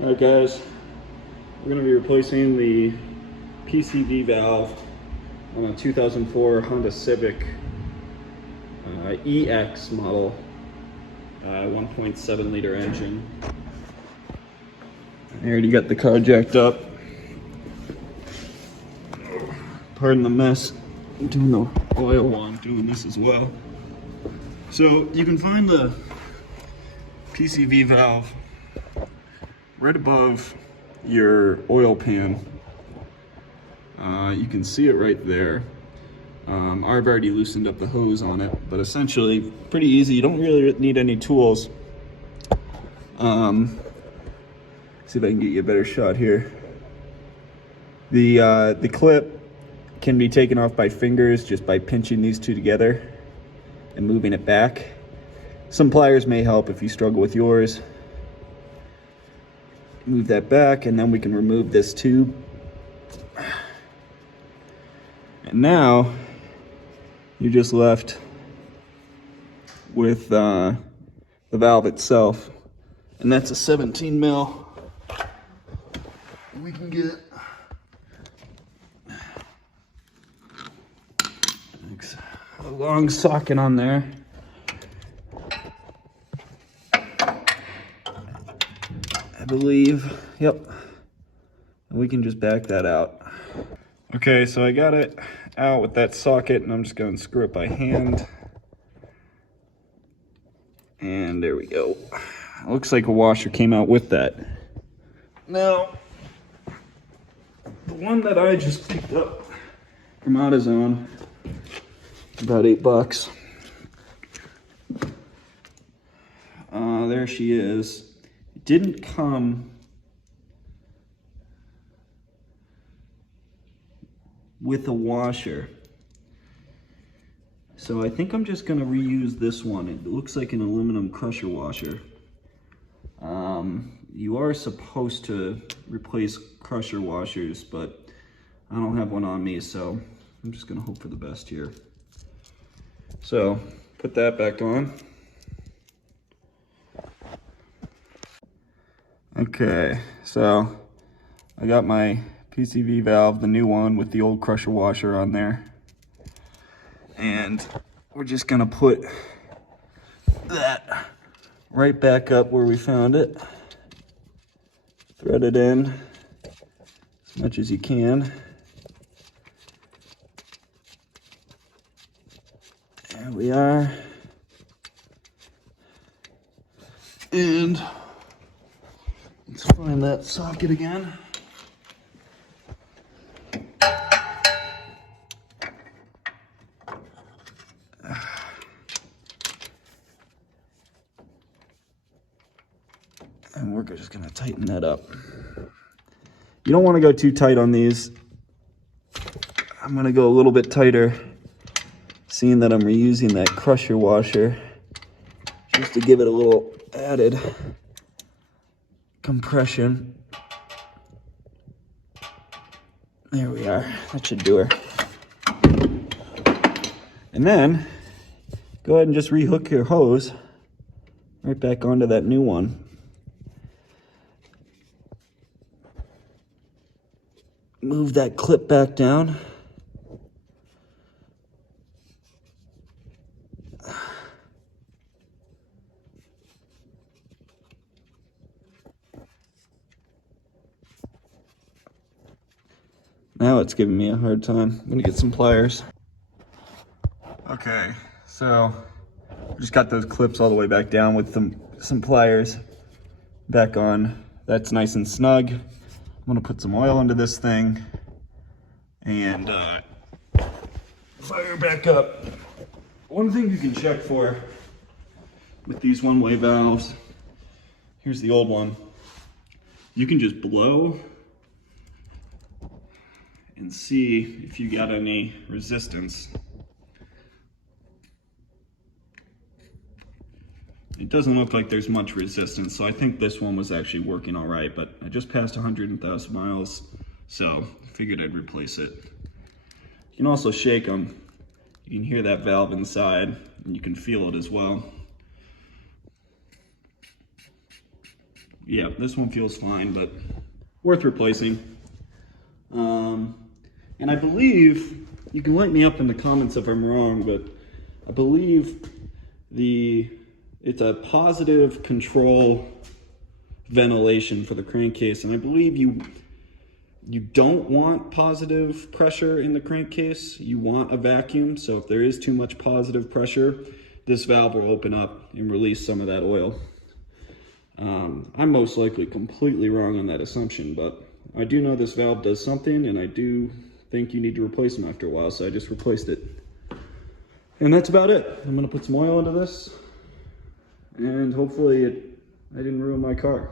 Alright guys, we're going to be replacing the PCV valve on a 2004 Honda Civic EX model, 1.7 liter engine. I already got the car jacked up. Pardon the mess. I'm doing the oil while I'm doing this as well. So you can find the PCV valve right above your oil pan. You can see it right there. I've already loosened up the hose on it, but essentially pretty easy. You don't really need any tools. See if I can get you a better shot here. The clip can be taken off by fingers just by pinching these two together and moving it back. Some pliers may help if you struggle with yours. Move that back, and then we can remove this tube. And now you're just left with the valve itself, and that's a 17 mil. We can get a long socket on there. I believe, yep. And we can just back that out. Okay, so I got it out with that socket, and I'm just going to screw it by hand. And there we go. It looks like a washer came out with that. Now, the one that I just picked up from AutoZone, about $8. There she is. It didn't come with a washer, so I think I'm just going to reuse this one. It looks like an aluminum crusher washer. You are supposed to replace crusher washers, but I don't have one on me, so I'm just going to hope for the best here. So put that back on. Okay, so I got my PCV valve, the new one with the old crusher washer on there. And we're just gonna put that right back up where we found it. Thread it in as much as you can. There we are. And let's find that socket again. And we're just gonna tighten that up. You don't wanna go too tight on these. I'm gonna go a little bit tighter, seeing that I'm reusing that crusher washer, just to give it a little added compression. There we are, that should do her. And then, go ahead and just rehook your hose right back onto that new one. Move that clip back down. Now it's giving me a hard time. I'm gonna get some pliers. Okay, so just got those clips all the way back down with some pliers back on. That's nice and snug. I'm gonna put some oil into this thing and fire back up. One thing you can check for with these one-way valves, here's the old one. You can just blow and see if you got any resistance. It doesn't look like there's much resistance, so I think this one was actually working all right, but I just passed 100,000 miles, so figured I'd replace it. You can also shake them. You can hear that valve inside, and you can feel it as well. yeah, this one feels fine, but worth replacing. And I believe, you can light me up in the comments if I'm wrong, but I believe it's a positive control ventilation for the crankcase, and I believe you don't want positive pressure in the crankcase. You want a vacuum, so if there is too much positive pressure, this valve will open up and release some of that oil. I'm most likely completely wrong on that assumption, but I do know this valve does something, and I do think you need to replace them after a while, so I just replaced it. And that's about it. I'm gonna put some oil into this, and hopefully I didn't ruin my car.